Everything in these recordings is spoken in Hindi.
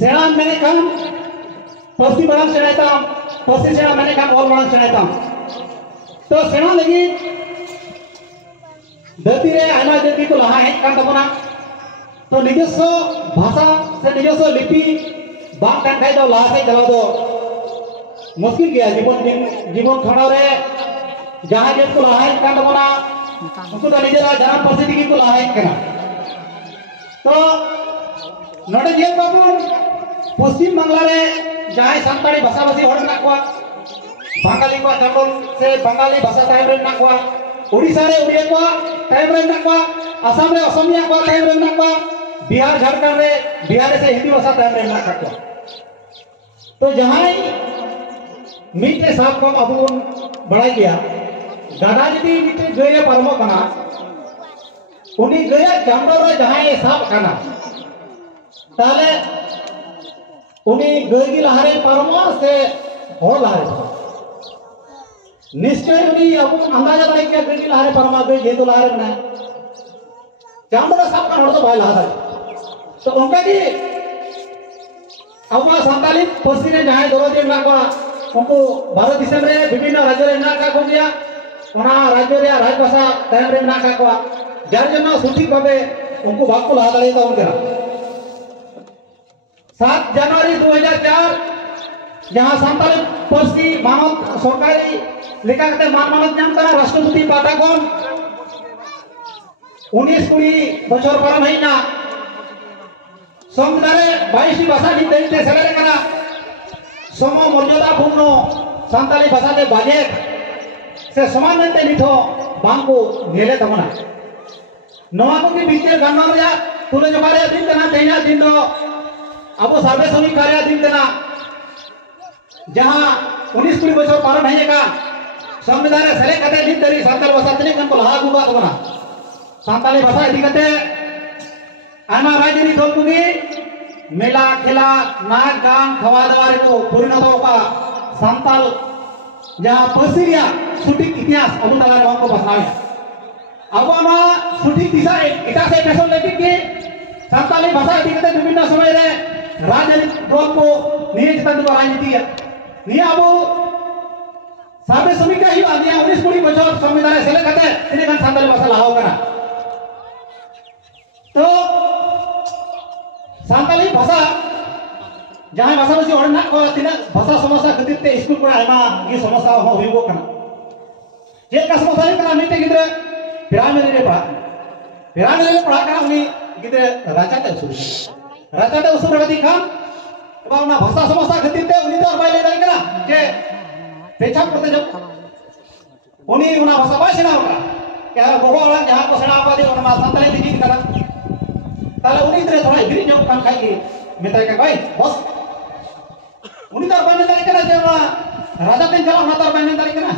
सेना मैंने काम पसी बड़ा सेनाता पसी सेना मैंने काम और बड़ा सेनाता तो सेना लगी धरती रे आयमा जाति को लहा हेज कान तबना तो निजस्व भाषा से निजस्व लिपि बात कान खाई दो लहा से चला दो मुश्किल गया जीवन खंडा रे जहां जाति को लहा हेज कान तबना उनको तो निजरा जनाम पसी को लहा हेज करना तो नोड़े जेल बाबू पश्चिम बांग्ला रे जहां सांताली भाषा भाषी हड़ ना को बांगाली को चंडोल से बांगाली भाषा टाइम रे ना को उड़ीसा रे उड़िया को टाइम रे ना को असम रे असमिया को टाइम रे ना को बिहार झारखंड रे बिहार से हिंदी भाषा टाइम रे ना को तो जहां मीटे साहब को अब बढ़ाई गया दादा जी मीटे गए परमो कना उनी गया चंडोल रे जहां साहब कना ताले उनी गई लहारे परमो से हो लहारे निश्चय उनी अब अंदाजा दाड़े के गई लहारे परमा गई जेतु लहारे ना चांदरा साहब का हड़ तो भाई लहा तो उनका की अब सांताली पश्चिम में जहां दरोजे ना को उनको भारत दिसम रे विभिन्न राज्य रे ना का को दिया ओना राज्य रे राजभाषा टाइम रे ना का को जार जन सठिक भाबे उनको बाको लहा दाड़े तो उनका 7 जनवरी 2004 जहां सांताली पश्ची मानव सरकारी लेखाते मानमानत नाम करा राष्ट्रपति पाटा कोन 19-20 बछर परम हैना संविधान 22 भाषा नी देते सेलेरे करा सम मर्यादा पूर्ण सांताली भाषा के बजेट से समान मेंते निथो बांको नेले तमना नवा को के बीचे गणना रे तुले जमारे दिन तना तेना दिन दो अब सर्वे समीक्षा रे दिन तना जहां 19-20 बछर पार नहीं का संविधान रे सेले कते दिन तरी सांताली भाषा तने कन को लहा गुबा तमना सांताली भाषा इदी कते आना राजनी थोकुगी मेला खेला नाच गान खवा दवा रे को परिणत होका सांताल जहां पसिरिया सटीक इतिहास अब तला रे को बसावे अब मा सटीक दिशा एटा से फैशन लेके के सांताली भाषा इदी कते विभिन्न समय रे राजनीति दल को नियत तंत्र को राजनीति है निया अब साबे समीक्षा ही आदिया 19-20 बछर संविधान रे सेले कते तिने कन सांताली भाषा लाहो कना तो सांताली भाषा जहां भाषा भाषी हड़ ना को तिना भाषा समस्या खातिर ते स्कूल पर आयमा ये समस्या हो हुईबो कना जे का समस्या कना नीते गिदरे पिरामिड रे पढ़ा कना उनी गिदरे राचाते उसूर रगदी खान एबा ना भाषा समस्या खातिर ते उनी तो बाय ले दाई कना जे पेछा करते जब उनी उना भाषा बाय सेना होगा क्या गोगो वाला जहां को सेना पा दे उना सांताली लिखी कना ताले उनी इधर थोड़ा गिरी जो कान खाई के मेता के भाई बस उनी तर बाय दाई कना जे राजा तेन चला ना तर बाय दाई कना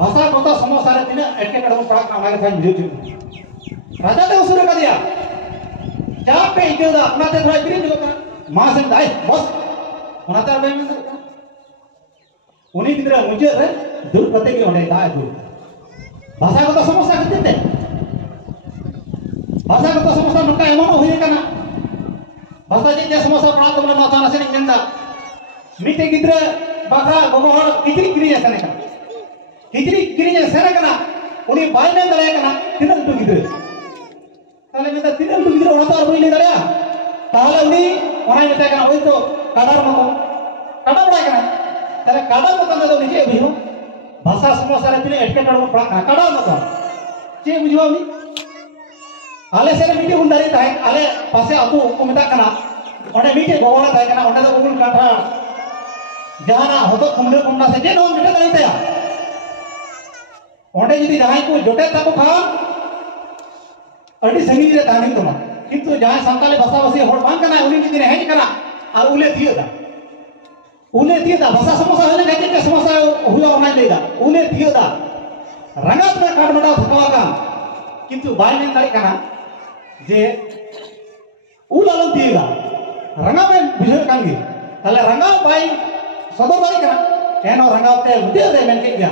भाषा को तो समस्या रे तिने एटके कड़म पड़ा का मागे फाइन भिडियो राजा ते उसूर का दिया जहां पे इजोदा अपना ते थोड़ा गिरी जो का मां से दाई बस उना तर बाय में उनी गिदरा मुझे रे दूर कते के ओडे दाई दूर भाषा को तो समस्या खातिर ते भाषा को तो समस्या नुका एमन होई कना भाषा जे समस्या पड़ा तो ना थाना से निंदा मिटे गिदरा बाखरा गोगोहर कितरी किरी जैसा ने कितरी किरी जैसा कना उनी बाय में दले कना तिना टु गिदरा ताले में तिना टु गिदरा ओना तो होई ले दड़या ताले उनी ओना मेता कना ओई तो काडार मतो काडा बड़ा कना ताले काडा मतो तो निजे बुझो भाषा समस्या रे तिने एटके टड़ पड़ा काडा मतो जे बुझो उनी आले से मिटे उंडारी ताय आले पासे आतु को मेता कना ओने मिटे गोवड़ा ताय कना ओने तो उगुल काठा जहाना होतो कुमरे कुमना से जे नो मिटे दाई तया ओने जदी जहां को जोटे ताको खान अडी संगी रे तानी तोमा किंतु जहां सांताली भाषा भाषी होड़ बांग कना उनी दिने हेज कना और उले दियदा भाषा समस्या होले के के समस्या हुआ ओना लेदा उले दियदा रंगात में काट मडा फकवा का किंतु बाय में दाई कना जे उलालन दियदा रंगा में बुझे कांगी ताले रंगा बाय सदर दाई कना एनो रंगाते उदे दे मेन के गया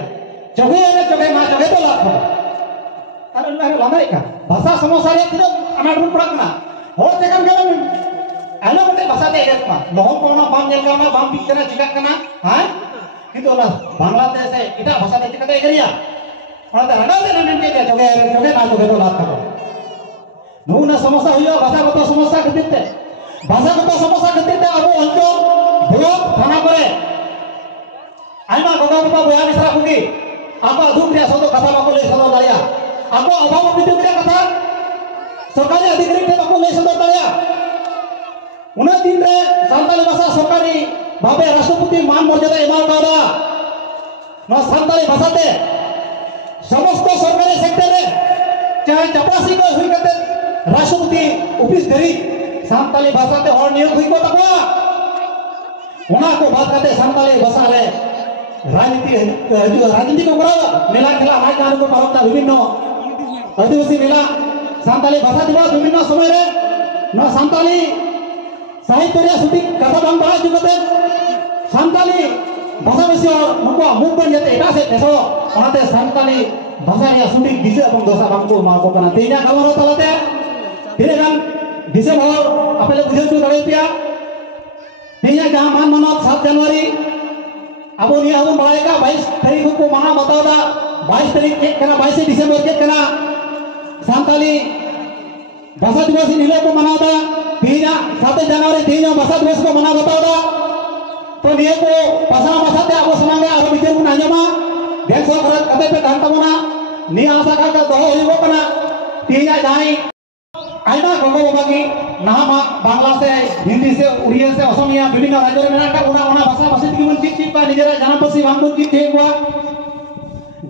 जगे मा जगे तो लाख ताले लांदाई का भाषा समस्या रे तिनो अनाडुन पड़ा कना होर तेकन गेलो आइना मते भाषा ते एत मा लोहम को ना बाम नेल का बाम बिक करना चिका करना हां किंतु ना बांग्लादेश से इटा भाषा ते चिका ते एरिया ओनाते रगाव ते ननते ते जोगे ना जोगे तो लात को नुना समस्या हुई भाषागत समस्या खातिर ते भाषागत समस्या खातिर ते अब अंचल ब्लॉक थाना करे आइमा गोगा बाबा बया मिश्रा कुगी आपा दुख रे सदो कथा बाको ले सदो दाया आपा अभाव बिदुक रे कथा सरकारी अधिकारी के बाको ले सदो दाया उना दिन रे सान्ताली भाषा सरकारी भावे राष्ट्रपति मान मर्यादा एमाव कादा न सान्ताली भाषा ते समस्त सरकारी सेक्टर रे चाहे चपासी को हुई कते राष्ट्रपति ऑफिस धरी सान्ताली भाषा ते और नियोग हुई को तकवा उना को बात करते सान्ताली भाषा रे राजनीति को करावा मेला खेला माय कान को पारता विभिन्न आदिवासी मेला सान्ताली भाषा दिवस विभिन्न समय रे न सान्ताली साहित्य रे सुटी कथा बांग बड़ा जुगते सान्ताली भाषा विषय नुको मुख बन जाते एटा से पेसो ओनाते सान्ताली भाषा रे सुटी दिसे এবং দশা বাংকো মা को कना तेजा खबर तलाते तिने गान दिसे भर आपले बुझेछु दड़े पिया तेजा जहां मान मानव 7 जनवरी अब निया हम बड़ाएगा 22 तारीख को मना बताओदा 22 तारीख के कना 22 दिसंबर के कना सान्ताली भाषा दिवस निले को मनादा तेजा 7 जनवरी तेजा भाषा दिवस को मना बताओदा तो निये को भाषा भाषाते अब समागे और बिचार को नाजमा देश भारत कते पे कहता बना नि आशा का दो होइबो कना तेजा जाई आइना गोगो बागी नामा बांग्ला से हिंदी से उड़िया से असमिया विभिन्न राज्य में मेना का उना भाषा भाषी की मन चिप का निजरा जानपसी बांगो की थेगवा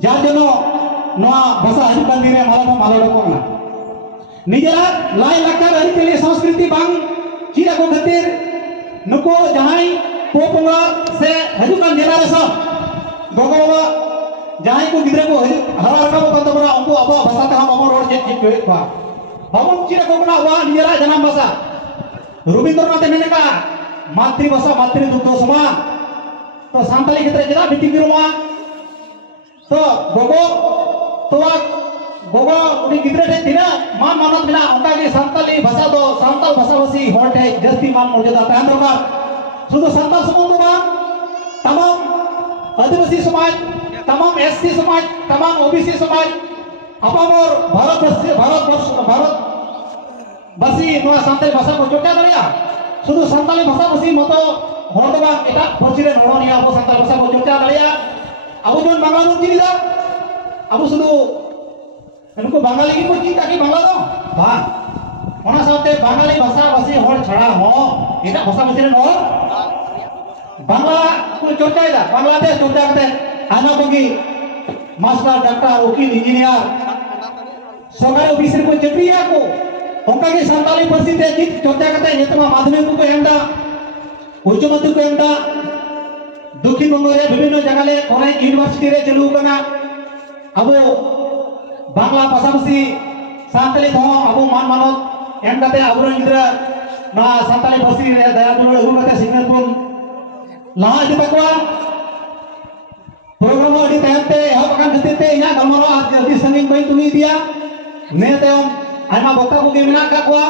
जार जनो नोआ भाषा हजु kan dire मालम मालडो कोना निजरा लाई लकार हरितली संस्कृति बांग चिरा को खातिर नुको जहाई पोपोंगा से हजु kan जनरेशन गोगो बाबा जहाई को गिदरे को हरा रखा को तबरा उनको अब भाषा का हम रोड जे चिप बा बाबू चिरा को बना हुआ निजरा जन्म भाषा रविंद्रनाथ ने कहा मातृभाषा मातृदूत समान तो सान्ताली क्षेत्र जरा बिटी गिरुमा तो गोगो उनी गिद्रे थे तिना मान मानत बिना उनका के सान्ताली भाषा दो सान्ताल भाषा भाषी होटे जस्ती मान मर्यादा तहन रखा शुद्ध सान्ताल समूह बा तमाम आदिवासी समाज तमाम एससी समाज तमाम ओबीसी समाज अपामोर भारतवासी नोआ सान्ताली भाषा को चोटा दरिया शुद्ध सान्ताली भाषा भाषी मतो हरदबा एटा पछिरे नोनिया अब सान्ताली भाषा को चोटा दरिया अब जोन बांग्ला बोल चिनिदा अब शुद्ध इनको बांगाली की कोची ताकि बांग्ला दो बा ओना साथे बांगाली भाषा भाषी हर छड़ा हो एटा भाषा भाषी नो बांग्ला को चोटाइदा बांग्लादेश चोटा करते आना बगी मास्टर डॉक्टर वकील इंजीनियर सरकारी ऑफिसर को चक्रिया को उनका के सान्ताली परिस्थिति चित चर्चा करते हैं तो माध्यमिक को एंडा उच्च माध्यमिक को एंडा दक्षिण बंग रे विभिन्न जगह ले कॉलेज यूनिवर्सिटी रे चलू कना अब बांग्ला भाषाभाषी सान्ताली तो अब मान मानत एम करते अब गिद्रा ना सान्ताली भाषी रे दया दुलार हुन करते सिग्नल को ला दिता को प्रोग्राम अड़ी तहते एहो पकान खतिते इना गलमरो आज जल्दी संगिंग बई तुनी दिया ने तेम आइमा बक्ता को के मिना का कोआ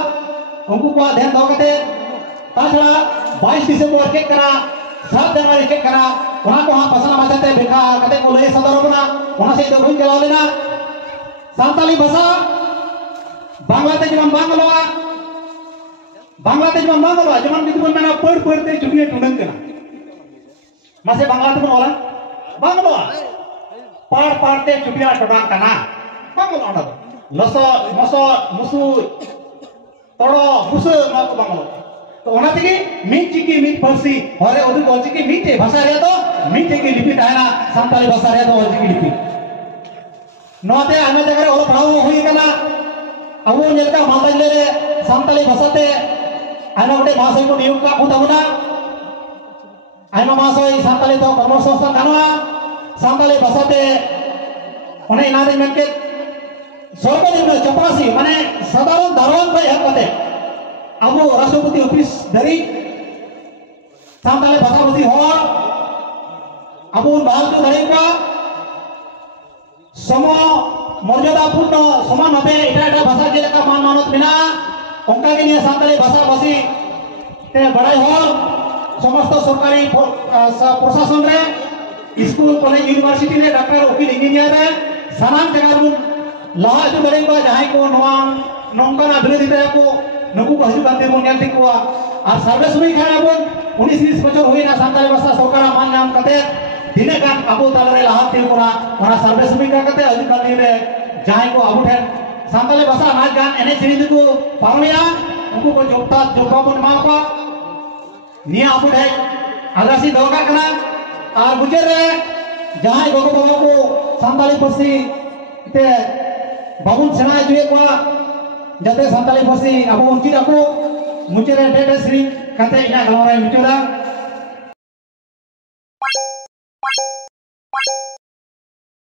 उनको को ध्यान दो कते ताछड़ा 22 दिसंबर के करा 7 जनवरी के करा वहां को हां पसना माचते बेखा कते को ले सदर बना वहां से तो भूल चला लेना सान्ताली भाषा बांग्लादेश में बांग्लादेश जमान बिदुन मेना पढ़ते चुनिए टुडंग कना मासे बांग्लादेश में वाला बांग्ला पढ़ते चुपिया टोडांग कना बांग्ला ओना लसो मसो मुसु तोड़ो मुसु ना को बांग्ला तो ओना तकी मिट चिकी मिट फारसी और ओदि चिकी मिट भाषा रे तो मिट चिकी लिपि ताना सान्ताली भाषा रे तो चिकी लिपि नोते आमे जगह ओल पढ़ाओ हुई कना अब नेलका मालदा रे सान्ताली भाषाते आइमा गोटे महाशय को नियुक्त का खुदाबुना आइमा महाशय सान्ताली तो कर्मसंस्थान काना सान्ताली भाषाते ओने इनादि मेके सर्वनिम्न चपरासी माने साधारण दारोन भाई हकते अब राष्ट्रपति ऑफिस धरी सान्ताली भाषाभाषी हो अब बाल को धरी का सम मर्यादापूर्ण समान भावे एटा भाषा जेलेका मान मानत बिना उनका के लिए सान्ताली भाषाभाषी ते बड़ाई हल समस्त सरकारी प्रशासन रे स्कूल कॉलेज यूनिवर्सिटी रे डॉक्टर वकील इंजीनियर रे सानाम जगह बुन लाहा जो बड़े को जहां को नवा नौका अभिवृद्धि रे को नुकु को हजु कांते बुन नेल को और सर्वे सुई खाना बुन 19-20 बछर हुई ना सानताली भाषा सरकार मान नाम कते दिने गान अबो तालरे लाहा ते कोना ओना सर्वे सुई का कते हजु कांते रे जहां को अबो ठेन सानताली भाषा नाच गान एने सेरी को पारमिया उनको को जोता जोबा बुन मा को निया अबो ठे आदिवासी दरकार कना और बुझे रे जहां गोगो बाबा को सानताली पार्सी ते बाबुन सेना जुए को जाते सानताली पार्सी अबो उनकी को मुझे रे डेटे श्री कते इना गलरा मुचुरा